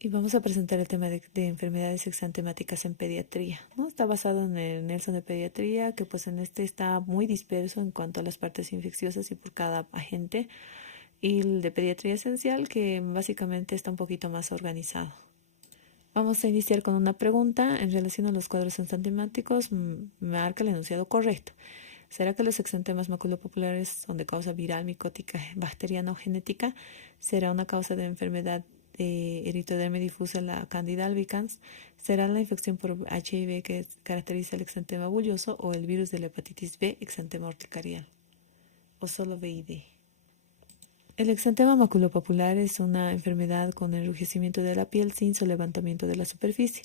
Y vamos a presentar el tema de enfermedades exantemáticas en pediatría, ¿no? Está basado en el Nelson de Pediatría, que pues en este está muy disperso en cuanto a las partes infecciosas y por cada agente. Y el de Pediatría Esencial, que básicamente está un poquito más organizado. Vamos a iniciar con una pregunta en relación a los cuadros exantemáticos. Marca el enunciado correcto. ¿Será que los exantemas maculopapulares son de causa viral, micótica, bacteriana o genética? ¿Será una causa de enfermedad de eritrodermia difusa, la Candida albicans? ¿Será la infección por HIV que caracteriza el exantema bulloso o el virus de la hepatitis B, exantema urticarial? ¿O solo VID? El exantema maculopapular es una enfermedad con enrojecimiento de la piel sin levantamiento de la superficie.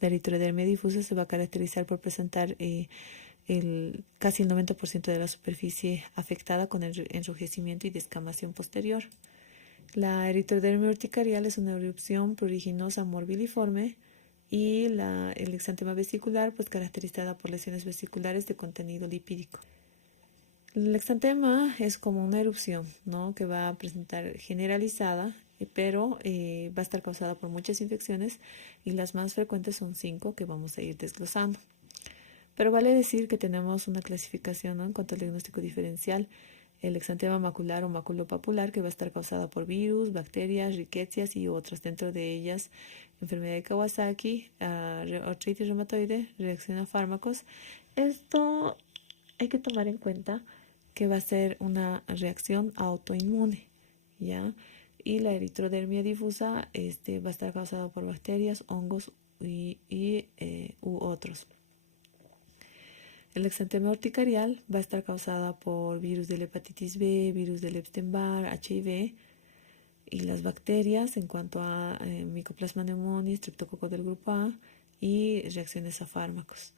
La eritrodermia difusa se va a caracterizar por presentar casi el 90% de la superficie afectada con enrojecimiento y descamación posterior. La eritrodermia urticarial es una erupción pruriginosa morbiliforme y el exantema vesicular pues caracterizada por lesiones vesiculares de contenido lipídico. El exantema es como una erupción, ¿no? Que va a presentar generalizada, pero va a estar causada por muchas infecciones y las más frecuentes son 5 que vamos a ir desglosando. Pero vale decir que tenemos una clasificación, ¿no? En cuanto al diagnóstico diferencial, el exantema macular o maculopapular que va a estar causada por virus, bacterias, riquecias y otras, dentro de ellas enfermedad de Kawasaki, artritis reumatoide, reacción a fármacos. Esto hay que tomar en cuenta que va a ser una reacción autoinmune, ¿ya? Y la eritrodermia difusa va a estar causada por bacterias, hongos u otros. El exantema urticarial va a estar causada por virus de la hepatitis B, virus del Epstein-Barr, HIV, y las bacterias en cuanto a Mycoplasma pneumoniae, streptococo del grupo A y reacciones a fármacos.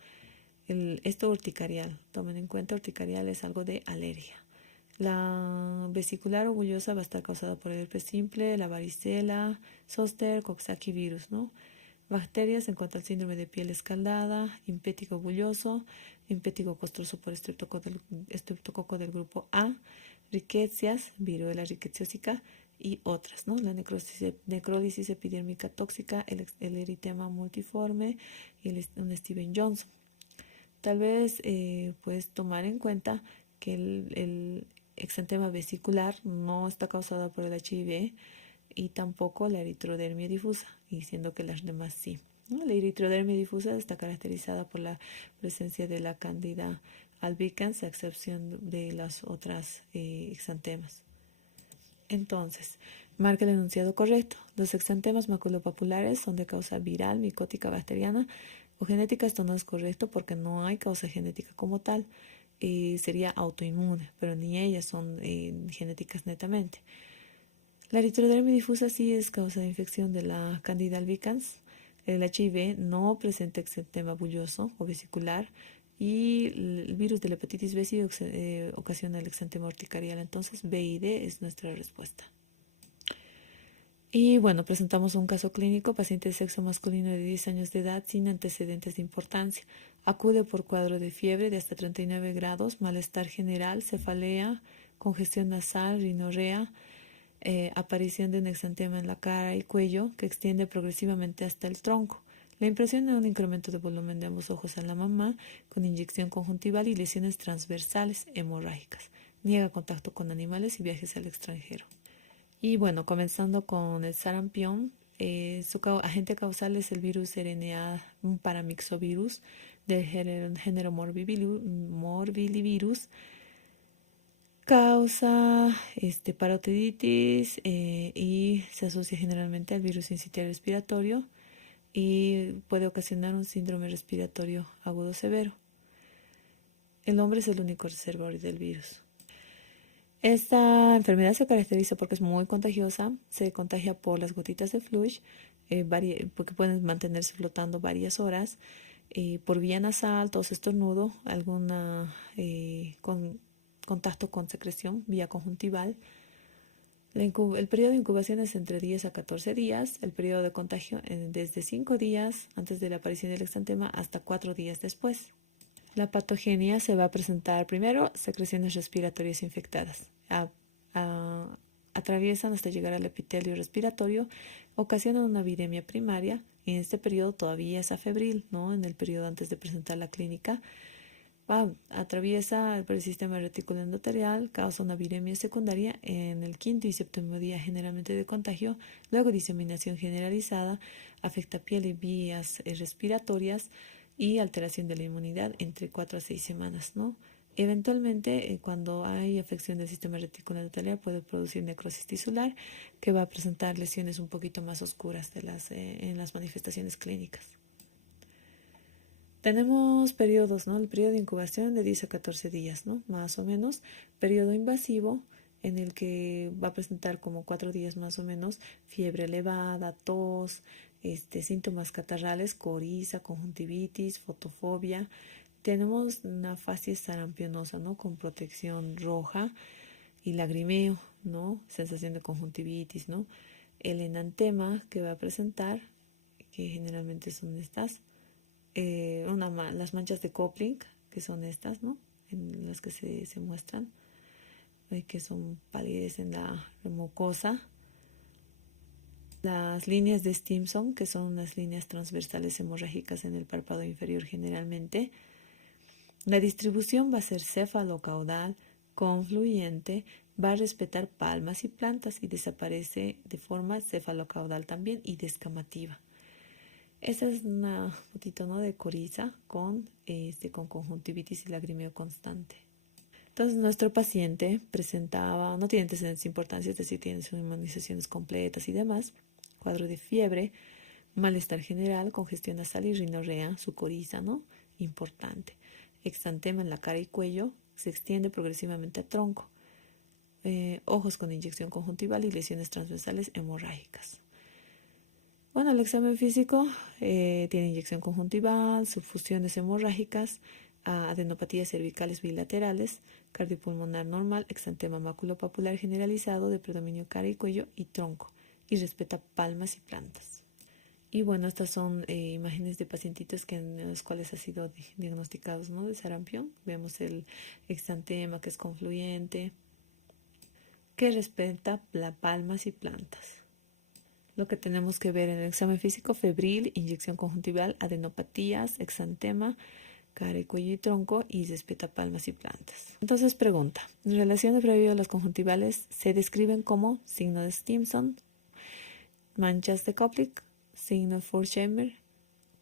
Esto urticarial, tomen en cuenta, urticarial es algo de alergia. La vesicular bullosa va a estar causada por el herpes simple, la varicela, zoster, coxsackie virus, ¿no? Bacterias en cuanto al síndrome de piel escaldada, impético bulloso, impético costroso por estreptococo del grupo A, riquecias, viruela rickettsiosica y otras, ¿no? La necrólisis epidérmica tóxica, el eritema multiforme y un Steven Johnson. Tal vez puedes tomar en cuenta que el exantema vesicular no está causado por el HIV y tampoco la eritrodermia difusa, y siendo que las demás sí, ¿no? La eritrodermia difusa está caracterizada por la presencia de la Candida albicans, a excepción de las otras exantemas. Entonces, marca el enunciado correcto. Los exantemas maculopapulares son de causa viral, micótica, bacteriana o genética. Esto no es correcto porque no hay causa genética como tal. Sería autoinmune, pero ni ellas son genéticas netamente. La eritrodermia difusa sí es causa de infección de la Candida albicans. El HIV no presenta exantema bulloso o vesicular y el virus de la hepatitis B sí ocasiona el exantema urticarial. Entonces, B y D es nuestra respuesta. Y bueno, presentamos un caso clínico, paciente de sexo masculino de 10 años de edad sin antecedentes de importancia. Acude por cuadro de fiebre de hasta 39 grados, malestar general, cefalea, congestión nasal, rinorrea, aparición de un exantema en la cara y cuello que extiende progresivamente hasta el tronco. La impresión de un incremento de volumen de ambos ojos a la mamá con inyección conjuntival y lesiones transversales hemorrágicas. Niega contacto con animales y viajes al extranjero. Y bueno, comenzando con el sarampión, su agente causal es el virus RNA paramyxovirus del género morbillivirus. Causa parotiditis y se asocia generalmente al virus sincitial respiratorio y puede ocasionar un síndrome respiratorio agudo severo. El hombre es el único reservorio del virus. Esta enfermedad se caracteriza porque es muy contagiosa, se contagia por las gotitas de flush, porque pueden mantenerse flotando varias horas, por vía nasal, tos, estornudo, alguna contacto con secreción, vía conjuntival. El periodo de incubación es entre 10 a 14 días, el periodo de contagio desde 5 días antes de la aparición del exantema hasta 4 días después. La patogenia se va a presentar primero secreciones respiratorias infectadas, atraviesan hasta llegar al epitelio respiratorio, ocasionan una viremia primaria. En este periodo todavía es afebril, ¿no? En el periodo antes de presentar la clínica. Atraviesa por el sistema retículo endotelial, causa una viremia secundaria en el quinto y séptimo día generalmente de contagio, luego diseminación generalizada, afecta piel y vías respiratorias y alteración de la inmunidad entre 4 a 6 semanas, ¿no? Eventualmente, cuando hay afección del sistema retículo endotelial, puede producir necrosis tisular, que va a presentar lesiones un poquito más oscuras en las manifestaciones clínicas. Tenemos periodos, ¿no? El periodo de incubación de 10 a 14 días, ¿no? Más o menos. Periodo invasivo, en el que va a presentar como 4 días más o menos, fiebre elevada, tos, síntomas catarrales, coriza, conjuntivitis, fotofobia. Tenemos una facies sarampionosa, ¿no? Con protección roja y lagrimeo, ¿no? Sensación de conjuntivitis, ¿no? El enantema que va a presentar, que generalmente son estas, las manchas de Kopling, que son estas, ¿no? En las que se muestran, que son palidez en la mucosa. Las líneas de Stimson, que son unas líneas transversales hemorrágicas en el párpado inferior generalmente. La distribución va a ser cefalocaudal, confluyente, va a respetar palmas y plantas y desaparece de forma cefalocaudal también y descamativa. Esta es una fotito, ¿no? De coriza con conjuntivitis y lagrimeo constante. Entonces, nuestro paciente presentaba, no tiene antecedentes importantes, es decir, tiene sus inmunizaciones completas y demás, cuadro de fiebre, malestar general, congestión nasal y rinorrea, su coriza, ¿no? Importante. Exantema en la cara y cuello, se extiende progresivamente a tronco. Ojos con inyección conjuntival y lesiones transversales hemorrágicas. Bueno, el examen físico tiene inyección conjuntival, subfusiones hemorrágicas, adenopatías cervicales bilaterales, cardiopulmonar normal, exantema maculopapular generalizado de predominio cara y cuello y tronco, y respeta palmas y plantas. Y bueno, estas son imágenes de pacientitos en los cuales ha sido diagnosticados, ¿no? De sarampión. Vemos el exantema que es confluyente, que respeta palmas y plantas. Lo que tenemos que ver en el examen físico: febril, inyección conjuntival, adenopatías, exantema, cara y cuello y tronco, y respeta palmas y plantas. Entonces pregunta, relaciones previas a las conjuntivales se describen como signo de Stimson, manchas de Koplik, signo de Forchheimer,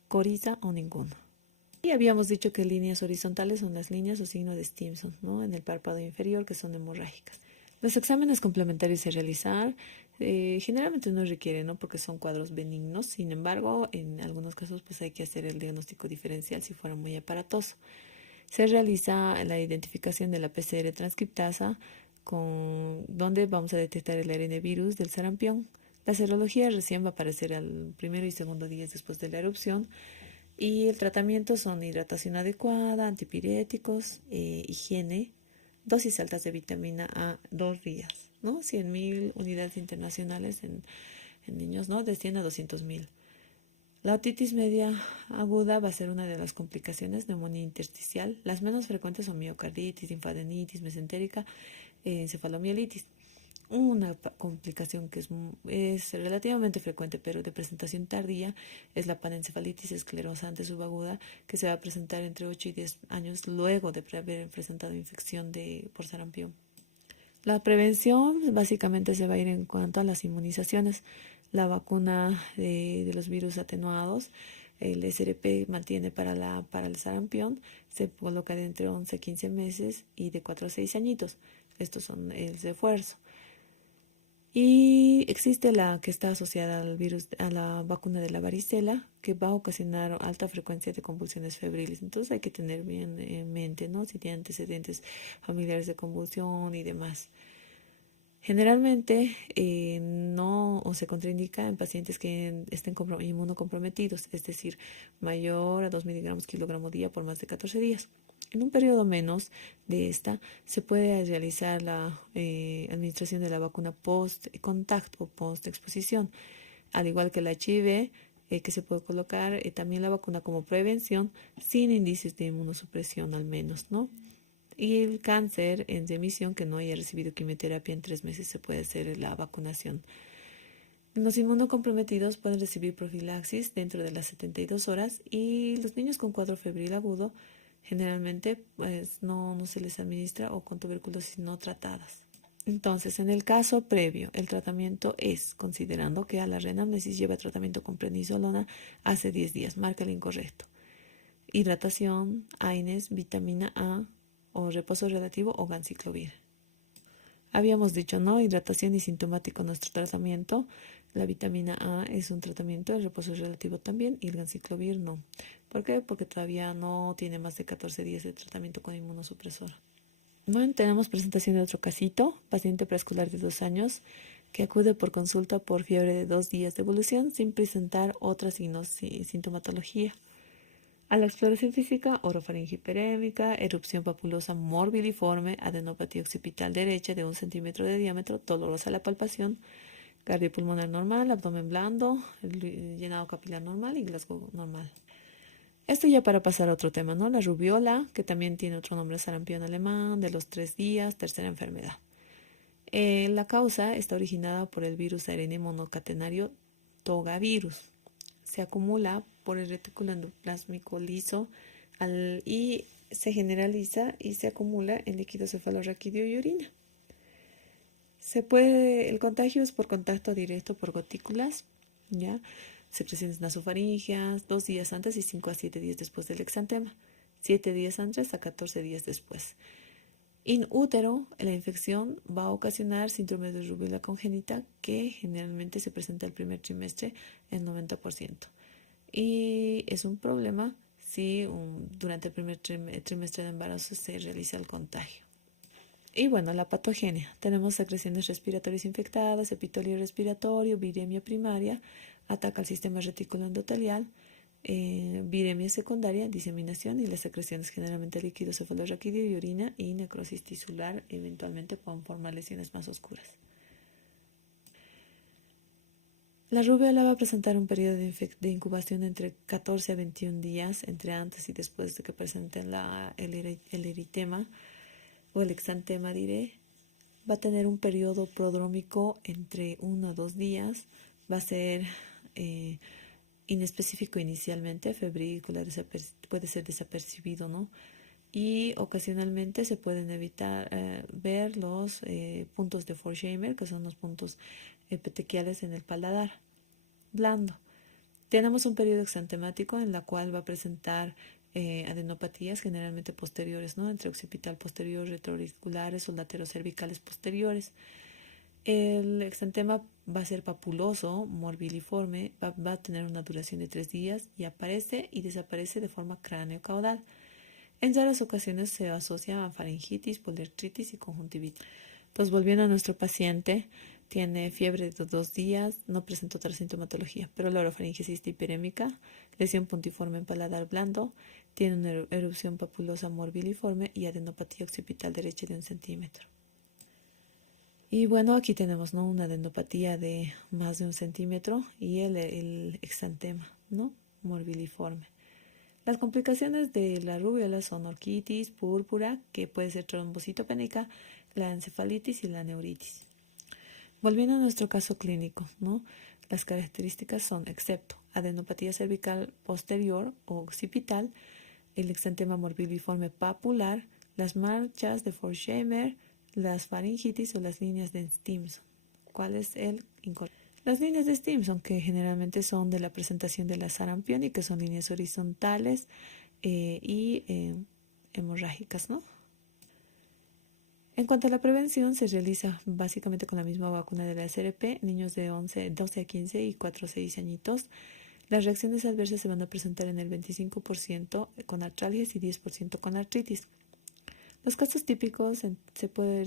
coriza o ninguno. Y habíamos dicho que líneas horizontales son las líneas o signo de Stimson, ¿no? En el párpado inferior, que son hemorrágicas. Los exámenes complementarios a realizar generalmente no requieren, ¿no? Porque son cuadros benignos. Sin embargo, en algunos casos pues hay que hacer el diagnóstico diferencial si fuera muy aparatoso. Se realiza la identificación de la PCR transcriptasa, donde vamos a detectar el ARN virus del sarampión. La serología recién va a aparecer al primero y segundo día después de la erupción. Y el tratamiento son hidratación adecuada, antipiréticos, higiene, dosis altas de vitamina A 2 días, ¿no? 100.000 unidades internacionales en niños, ¿no? De 100 a 200.000. La otitis media aguda va a ser una de las complicaciones, neumonía intersticial. Las menos frecuentes son miocarditis, linfadenitis mesentérica, encefalomielitis. Una complicación que es relativamente frecuente, pero de presentación tardía, es la panencefalitis esclerosante subaguda, que se va a presentar entre 8 y 10 años luego de haber presentado infección por sarampión. La prevención básicamente se va a ir en cuanto a las inmunizaciones. La vacuna de los virus atenuados, el SRP mantiene para el sarampión, se coloca de entre 11 a 15 meses y de 4 a 6 añitos. Estos son el refuerzo. Y existe la que está asociada al virus, a la vacuna de la varicela, que va a ocasionar alta frecuencia de convulsiones febriles. Entonces hay que tener bien en mente, ¿no? Si tiene antecedentes familiares de convulsión y demás. Generalmente no o se contraindica en pacientes que estén inmunocomprometidos, es decir, mayor a 2 miligramos kilogramo día por más de 14 días. En un periodo menos de esta, se puede realizar la administración de la vacuna post-contacto o post-exposición, al igual que el HIV, que se puede colocar también la vacuna como prevención sin indicios de inmunosupresión al menos, ¿no? Y el cáncer en remisión que no haya recibido quimioterapia en 3 meses se puede hacer la vacunación. Los inmunocomprometidos pueden recibir profilaxis dentro de las 72 horas y los niños con cuadro febril agudo generalmente pues no se les administra o con tuberculosis no tratadas. Entonces, en el caso previo, el tratamiento es, considerando que a la renamnesis lleva tratamiento con prednisolona hace 10 días, marca el incorrecto. Hidratación, AINES, vitamina A o reposo relativo o ganciclovir. Habíamos dicho, ¿no? Hidratación y sintomático nuestro tratamiento. La vitamina A es un tratamiento, el reposo relativo también y el ganciclovir no. ¿Por qué? Porque todavía no tiene más de 14 días de tratamiento con inmunosupresor. Bueno, tenemos presentación de otro casito, paciente preescolar de 2 años que acude por consulta por fiebre de 2 días de evolución sin presentar otra sintomatología. A la exploración física, orofaringe hiperémica, erupción papulosa morbiliforme, adenopatía occipital derecha de 1 centímetro de diámetro, dolorosa la palpación, cardiopulmonar normal, abdomen blando, llenado capilar normal y Glasgow normal. Esto ya para pasar a otro tema, ¿no? La rubiola, que también tiene otro nombre, sarampión alemán, de los 3 días, tercera enfermedad. La causa está originada por el virus ARN monocatenario togavirus. Se acumula por el retículo endoplásmico liso y se generaliza y se acumula en líquido cefalorraquídeo y orina. El contagio es por contacto directo por gotículas, ¿ya? Secreciones nasofaringeas, 2 días antes y 5 a 7 días después del exantema, 7 días antes a 14 días después. In útero, la infección va a ocasionar síndrome de rubiola congénita que generalmente se presenta el primer trimestre en 90%. Y es un problema si durante el primer trimestre de embarazo se realiza el contagio. Y bueno, la patogenia. Tenemos secreciones respiratorias infectadas, epitelio respiratorio, viremia primaria, ataca al sistema retículo endotelial, viremia secundaria, diseminación y las secreciones generalmente líquido cefalorraquídeo y orina y necrosis tisular eventualmente pueden formar lesiones más oscuras. La rubiola va a presentar un periodo de incubación entre 14 a 21 días, entre antes y después de que presenten el eritema o el exantema, diré. Va a tener un periodo prodrómico entre 1 a 2 días, va a ser inespecífico inicialmente, febrícula, puede ser desapercibido, ¿no? Y ocasionalmente se pueden evitar ver los puntos de Forchheimer, que son los puntos petequiales en el paladar blando. Tenemos un periodo exantemático en la cual va a presentar adenopatías generalmente posteriores, ¿no? Entre occipital posterior, retroauriculares o laterocervicales posteriores. El exantema va a ser papuloso, morbiliforme, va a tener una duración de 3 días y aparece y desaparece de forma cráneo-caudal. En raras ocasiones se asocia a faringitis, poliartritis y conjuntivitis. Entonces, volviendo a nuestro paciente, tiene fiebre de 2 días, no presenta otra sintomatología, pero la orofaringitis hiperémica, lesión puntiforme en paladar blando, tiene una erupción papulosa morbiliforme y adenopatía occipital derecha de 1 centímetro. Y bueno, aquí tenemos, ¿no? Una adenopatía de más de 1 centímetro y el exantema, ¿no? Morbiliforme. Las complicaciones de la rubiola son orquitis, púrpura, que puede ser trombocitopénica, la encefalitis y la neuritis. Volviendo a nuestro caso clínico, ¿no? Las características son, excepto adenopatía cervical posterior o occipital, el exantema morbiliforme papular, las manchas de Forchheimer, las faringitis o las líneas de Stimson. ¿Cuál es el incorrecto? Las líneas de Stimson, que generalmente son de la presentación de la sarampión y que son líneas horizontales y hemorrágicas, ¿no? En cuanto a la prevención, se realiza básicamente con la misma vacuna de la SRP, niños de 12 a 15 y 4 a 6 añitos. Las reacciones adversas se van a presentar en el 25% con artralgias y 10% con artritis. Los casos típicos se puede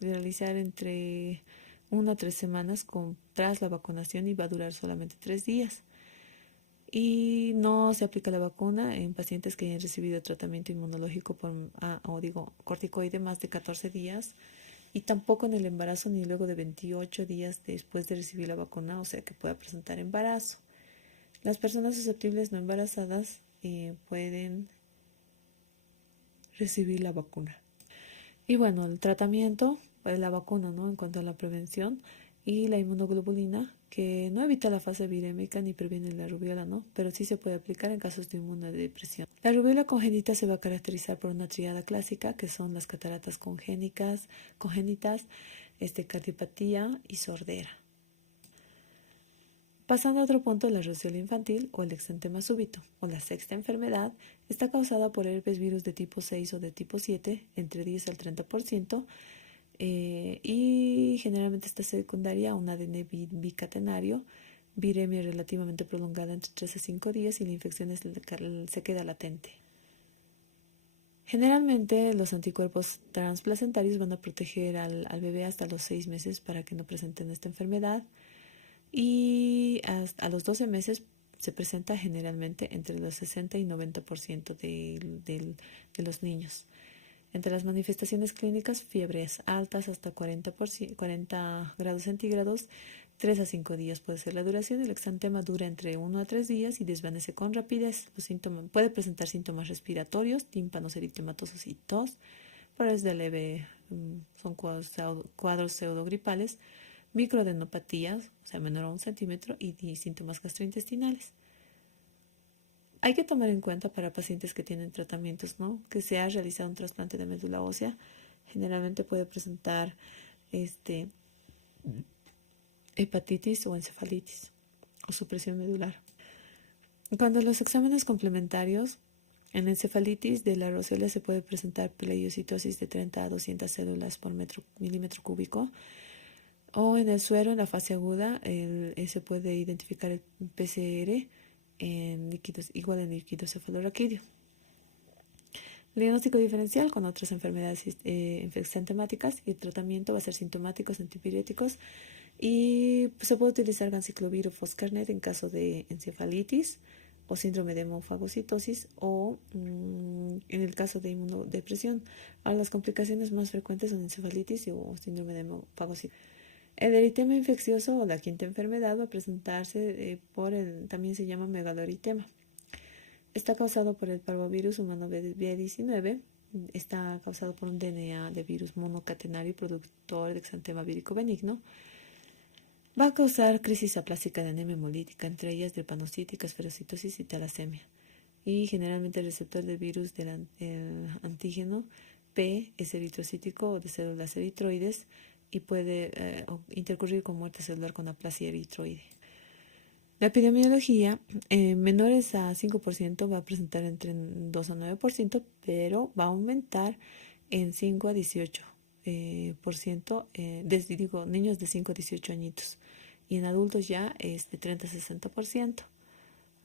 realizar entre 1 a 3 semanas tras la vacunación y va a durar solamente 3 días. Y no se aplica la vacuna en pacientes que hayan recibido tratamiento inmunológico corticoide más de 14 días y tampoco en el embarazo ni luego de 28 días después de recibir la vacuna, o sea que pueda presentar embarazo. Las personas susceptibles no embarazadas pueden recibir la vacuna. Y bueno, el tratamiento, pues la vacuna, ¿no? En cuanto a la prevención y la inmunoglobulina, que no evita la fase virémica ni previene la rubiola, ¿no? Pero sí se puede aplicar en casos de inmunodepresión. La rubiola congénita se va a caracterizar por una tríada clásica, que son las cataratas congénitas, cardiopatía y sordera. Pasando a otro punto, la rosacea infantil o el exantema súbito o la sexta enfermedad está causada por herpes virus de tipo 6 o de tipo 7, entre 10 al 30%, y generalmente está secundaria a un ADN bicatenario, viremia relativamente prolongada entre 3 a 5 días y la infección se queda latente. Generalmente los anticuerpos transplacentarios van a proteger al bebé hasta los 6 meses para que no presenten esta enfermedad, y a los 12 meses se presenta generalmente entre los 60 y 90% de los niños. Entre las manifestaciones clínicas, fiebres altas hasta 40 grados centígrados, 3 a 5 días puede ser la duración. El exantema dura entre 1 a 3 días y desvanece con rapidez. Los síntomas, puede presentar síntomas respiratorios, tímpanos eritematosos y tos, pero es de leve, son cuadros pseudogripales, microadenopatías, o sea, menor a 1 centímetro, y síntomas gastrointestinales. Hay que tomar en cuenta para pacientes que tienen tratamientos, ¿no? Que se ha realizado un trasplante de médula ósea, generalmente puede presentar hepatitis o encefalitis o supresión medular. Cuando los exámenes complementarios, en encefalitis de la roseola se puede presentar pleiocitosis de 30 a 200 células por milímetro cúbico, o en el suero, en la fase aguda, se puede identificar el PCR en líquidos, igual en líquido cefalorraquídeo. El diagnóstico diferencial con otras enfermedades exantemáticas, y el tratamiento va a ser sintomáticos, antipiréticos, y se puede utilizar ganciclovir o foscarnet en caso de encefalitis o síndrome de hemofagocitosis, o en el caso de inmunodepresión. Ahora, las complicaciones más frecuentes son encefalitis o síndrome de hemofagocitosis. El eritema infeccioso o la quinta enfermedad va a presentarse también se llama megaloeritema. Está causado por el parvovirus humano B19. Está causado por un DNA de virus monocatenario productor de exantema vírico benigno. Va a causar crisis aplástica de anemia hemolítica, entre ellas drepanocítica, esferocitosis y talasemia. Y generalmente el receptor del virus del antígeno P es eritrocítico o de células eritroides, y puede intercurrir con muerte celular con aplasia eritroide. La epidemiología, menores a 5% va a presentar entre 2 a 9%, pero va a aumentar en 5 a 18%, niños de 5 a 18 añitos, y en adultos ya es de 30 a 60%.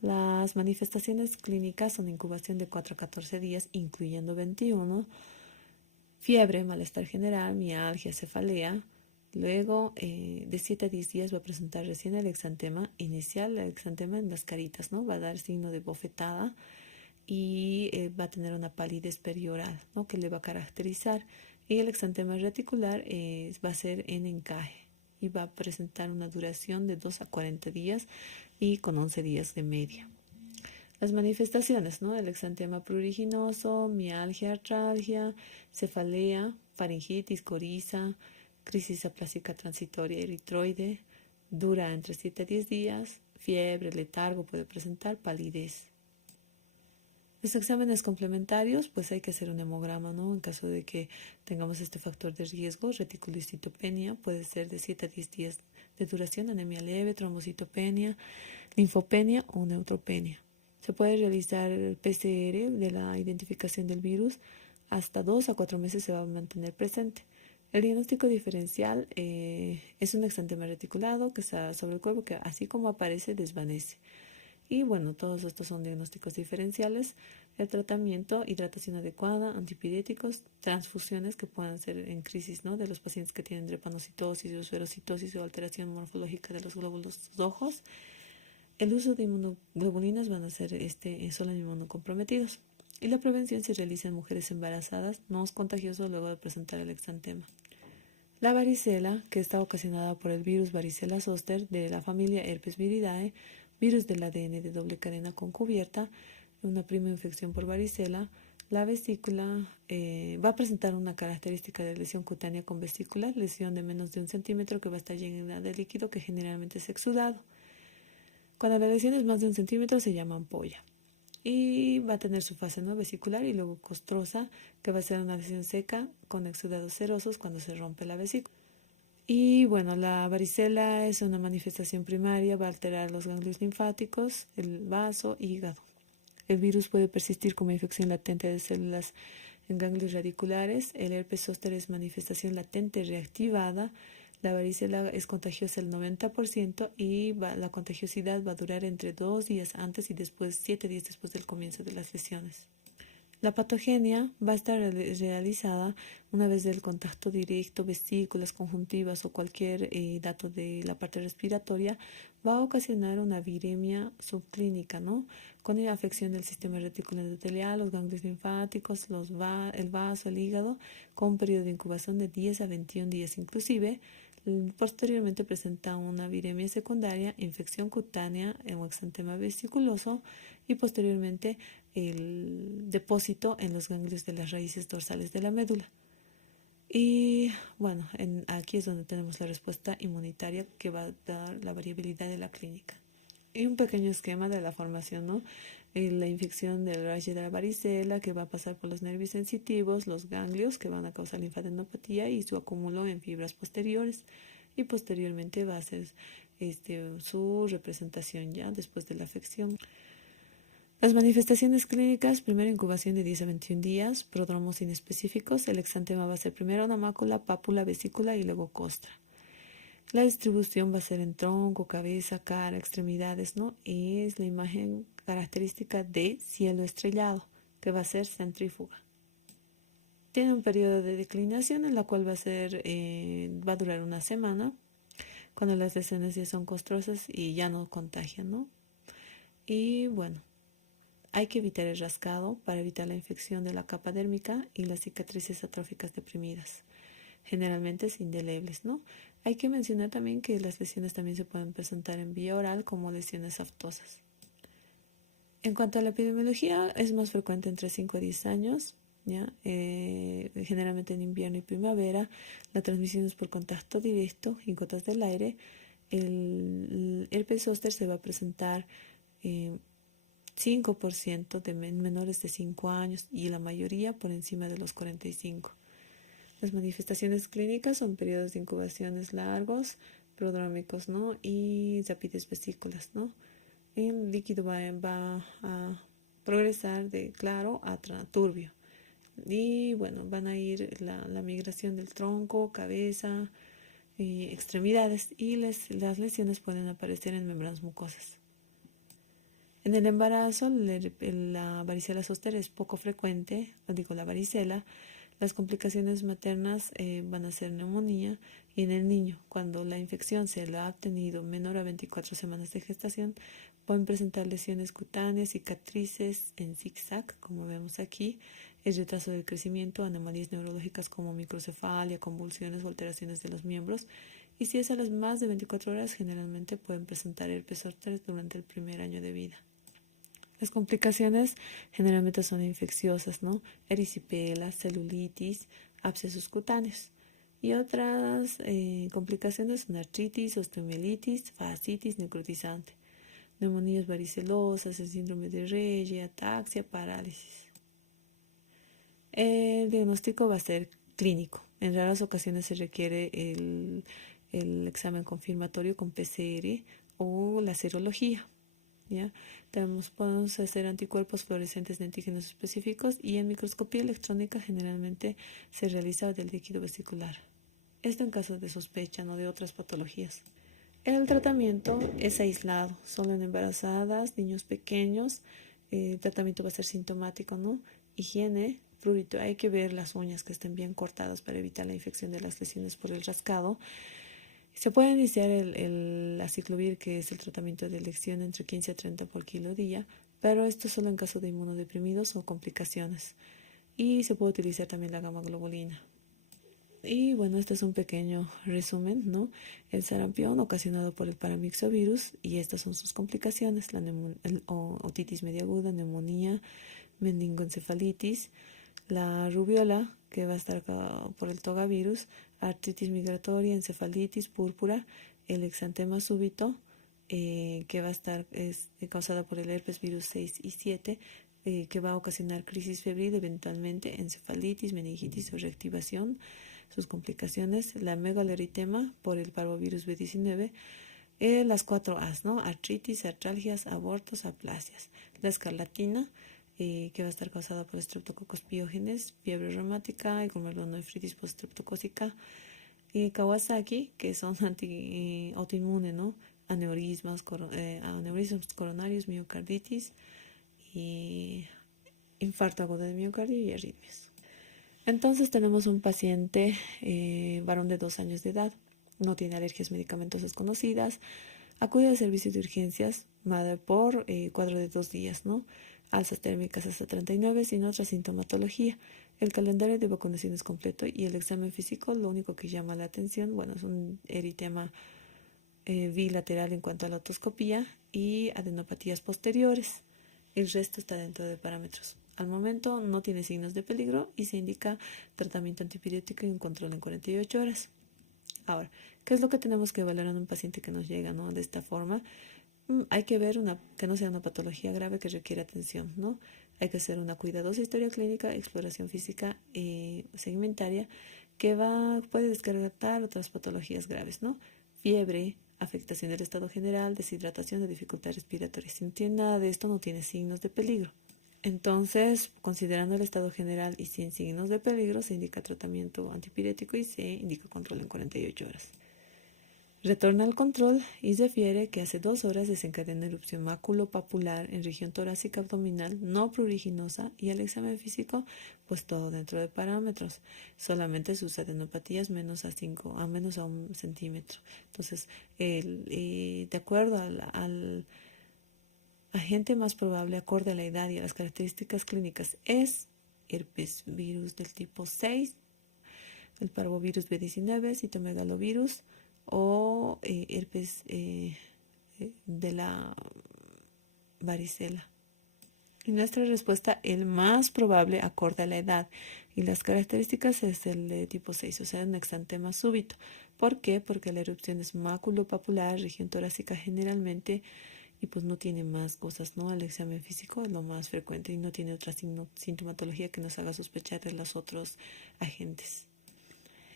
Las manifestaciones clínicas son incubación de 4 a 14 días, incluyendo 21, fiebre, malestar general, mialgia, cefalea. Luego, de 7 a 10 días va a presentar recién el exantema inicial, el exantema en las caritas, ¿no? Va a dar signo de bofetada, y va a tener una palidez perioral, ¿no? Que le va a caracterizar. Y el exantema reticular va a ser en encaje y va a presentar una duración de 2 a 40 días y con 11 días de media. Las manifestaciones, ¿no? El exantema pruriginoso, mialgia, artralgia, cefalea, faringitis, coriza, crisis aplásica transitoria eritroide, dura entre 7 a 10 días, fiebre, letargo, puede presentar palidez. Los exámenes complementarios, pues hay que hacer un hemograma, ¿no? En caso de que tengamos este factor de riesgo, reticulocitopenia, puede ser de 7 a 10 días de duración, anemia leve, trombocitopenia, linfopenia o neutropenia. Se puede realizar el PCR de la identificación del virus, hasta 2 a 4 meses se va a mantener presente. El diagnóstico diferencial es un exantema reticulado que está sobre el cuerpo, que así como aparece, desvanece. Y bueno, todos estos son diagnósticos diferenciales. El tratamiento, hidratación adecuada, antipiréticos, transfusiones que puedan ser en crisis, ¿no? De los pacientes que tienen drepanocitosis o esferocitosis o alteración morfológica de los glóbulos rojos. El uso de inmunoglobulinas van a ser solo en inmunocomprometidos. Y la prevención se realiza en mujeres embarazadas, no es contagioso luego de presentar el exantema. La varicela, que está ocasionada por el virus varicela zoster de la familia Herpes viridae, virus del ADN de doble cadena con cubierta, una prima infección por varicela, La vesícula va a presentar una característica de lesión cutánea con vesícula, lesión de menos de 1 centímetro que va a estar llena de líquido que generalmente es exudado. Cuando la lesión es más de 1 centímetro se llama ampolla. Y va a tener su fase no vesicular y luego costrosa, que va a ser una lesión seca con exudados serosos cuando se rompe la vesícula. Y bueno, la varicela es una manifestación primaria, va a alterar los ganglios linfáticos, el vaso, hígado. El virus puede persistir como infección latente de células en ganglios radiculares. El herpes zóster es manifestación latente reactivada. La varicela es contagiosa el 90% y la contagiosidad va a durar entre 2 días antes y después, 7 días después del comienzo de las lesiones. La patogenia va a estar realizada una vez del contacto directo, vesículas, conjuntivas o cualquier dato de la parte respiratoria, va a ocasionar una viremia subclínica, ¿no? Con afección del sistema reticuloendotelial, los ganglios linfáticos, el vaso, el hígado, con un periodo de incubación de 10 a 21 días inclusive. Posteriormente presenta una viremia secundaria, infección cutánea, un exantema vesiculoso y posteriormente el depósito en los ganglios de las raíces dorsales de la médula. Y bueno, aquí es donde tenemos la respuesta inmunitaria que va a dar la variabilidad de la clínica. Y un pequeño esquema de la formación, ¿no? La infección del rayo de la varicela que va a pasar por los nervios sensitivos, los ganglios que van a causar linfadenopatía y su acúmulo en fibras posteriores. Y posteriormente va a ser su representación ya después de la afección. Las manifestaciones clínicas, primera incubación de 10 a 21 días, prodromos inespecíficos, el exantema va a ser primero una mácula, pápula, vesícula y luego costra. La distribución va a ser en tronco, cabeza, cara, extremidades, ¿no? Es la imagen característica de cielo estrellado, que va a ser centrífuga. Tiene un periodo de declinación en la cual va a durar una semana, cuando las lesiones ya son costrosas y ya no contagian, ¿no? Y bueno, hay que evitar el rascado para evitar la infección de la capa dérmica y las cicatrices atróficas deprimidas, generalmente es indelebles, ¿no? Hay que mencionar también que las lesiones también se pueden presentar en vía oral como lesiones aftosas. En cuanto a la epidemiología, es más frecuente entre 5 a 10 años, ¿ya? Generalmente en invierno y primavera. La transmisión es por contacto directo y gotas del aire. El herpes zóster se va a presentar 5% de menores de 5 años y la mayoría por encima de los 45. Las manifestaciones clínicas son periodos de incubaciones largos, prodrómicos, ¿no? Y rápidas vesículas, ¿no? El líquido va a progresar de claro a turbio. Y bueno, van a ir la migración del tronco, cabeza, extremidades y las lesiones pueden aparecer en membranas mucosas. En el embarazo, la varicela zóster es poco frecuente, la varicela. Las complicaciones maternas van a ser neumonía y en el niño, cuando la infección se la ha tenido menor a 24 semanas de gestación, pueden presentar lesiones cutáneas, cicatrices en zigzag, como vemos aquí, el retraso del crecimiento, anomalías neurológicas como microcefalia, convulsiones o alteraciones de los miembros. Y si es a las más de 24 horas, generalmente pueden presentar herpes zóster durante el primer año de vida. Las complicaciones generalmente son infecciosas, ¿no? Erisipela, celulitis, abscesos cutáneos. Y otras complicaciones son artritis, osteomielitis, fascitis necrotizante, neumonías varicelosas, el síndrome de Reye, ataxia, parálisis. El diagnóstico va a ser clínico. En raras ocasiones se requiere el examen confirmatorio con PCR o la serología. ¿Ya? Podemos hacer anticuerpos fluorescentes de antígenos específicos y en microscopía electrónica generalmente se realiza del líquido vesicular. Esto en caso de sospecha, no de otras patologías. El tratamiento es aislado, solo en embarazadas, niños pequeños. El tratamiento va a ser sintomático, ¿no? Higiene, prurito. Hay que ver las uñas que estén bien cortadas para evitar la infección de las lesiones por el rascado. Se puede iniciar el aciclovir, que es el tratamiento de elección, entre 15 a 30 por kilo día, pero esto solo en caso de inmunodeprimidos o complicaciones. Y se puede utilizar también la gamma globulina. Y bueno, este es un pequeño resumen, ¿no? El sarampión ocasionado por el paramyxovirus y estas son sus complicaciones, la otitis media aguda, neumonía, meningoencefalitis, la rubiola, que va a estar por el togavirus, artritis migratoria, encefalitis púrpura, el exantema súbito, que va a estar causada por el herpes virus 6 y 7, que va a ocasionar crisis febril, eventualmente encefalitis, meningitis o reactivación, sus complicaciones, la megaloeritema por el parvovirus B19, las 4 A's, ¿no? Artritis, artralgias, abortos, aplasias. La escarlatina, que va a estar causada por Streptococcus pyogenes, fiebre reumática y glomerulonefritis postreptocócica. Kawasaki, que son autoinmune, ¿no? Aneurismas coronarios, miocarditis y infarto agudo de miocardio y arritmias. Entonces tenemos un paciente varón de 2 años de edad, no tiene alergias medicamentosas conocidas, acude al servicio de urgencias por cuadro de 2 días, ¿no? Alzas térmicas hasta 39 sin otra sintomatología. El calendario de vacunación es completo y el examen físico, lo único que llama la atención, bueno, es un eritema bilateral en cuanto a la otoscopía y adenopatías posteriores. El resto está dentro de parámetros. Al momento no tiene signos de peligro y se indica tratamiento antipirético y un control en 48 horas. Ahora, ¿qué es lo que tenemos que evaluar en un paciente que nos llega, ¿no? De esta forma? Hay que ver que no sea una patología grave que requiere atención, ¿no? Hay que hacer una cuidadosa historia clínica, exploración física segmentaria que puede descartar otras patologías graves, ¿no? Fiebre, afectación del estado general, deshidratación o dificultad respiratoria. Si no tiene nada de esto, no tiene signos de peligro. Entonces, considerando el estado general y sin signos de peligro, se indica tratamiento antipirético y se indica control en 48 horas. Retorna al control y refiere que hace 2 horas desencadena erupción maculopapular en región torácica abdominal no pruriginosa y al examen físico, pues todo dentro de parámetros. Solamente sus adenopatías menos a 1 centímetro. Entonces, de acuerdo al agente más probable, acorde a la edad y a las características clínicas, es herpes virus del tipo 6, el parvovirus B19, citomegalovirus o herpes de la varicela. Y nuestra respuesta, el más probable, acorde a la edad y las características, es el de tipo 6, o sea, un exantema súbito. ¿Por qué? Porque la erupción es maculopapular, región torácica generalmente, y pues no tiene más cosas, ¿no? El examen físico es lo más frecuente y no tiene otra sintomatología que nos haga sospechar de los otros agentes.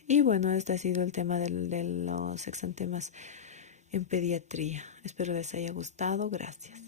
Y bueno, este ha sido el tema de los exantemas en pediatría. Espero les haya gustado. Gracias.